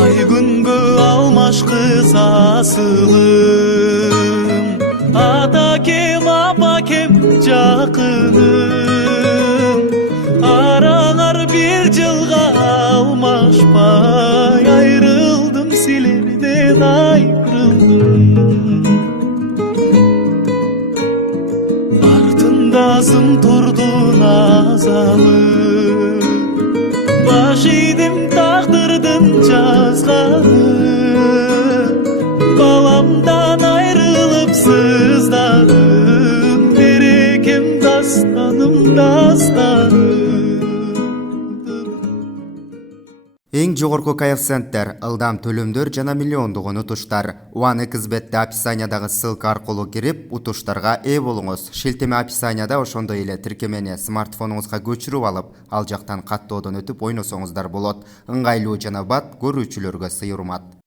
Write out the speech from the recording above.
Ay günge almaşkız asılım, ata kem apa kem jakınım. Aralar bir жылга almaşpay, ayrıldım silerden ayrıldım. Артындасың тұрдың азалы, баш идім тағдырдың жазғаны. Баламдан айрылып сыздадым, берекем дастаным дастаным. Эң жогорку коэффициенттер, ылдам төлөмдөр жана миллиондук утуштар. Уаны кызметте описаниядагы ссылка аркылуу кирип, утуштарга ээ болуңуз. Шилтеме описанияда ошондой эле тиркемени смартфонуңузга көчүрүп алып, ал жактан каттоодон өтүп ойносоңуздар болот. Ыңгайлуу жана бат көрүүчүлөргө сый урмат.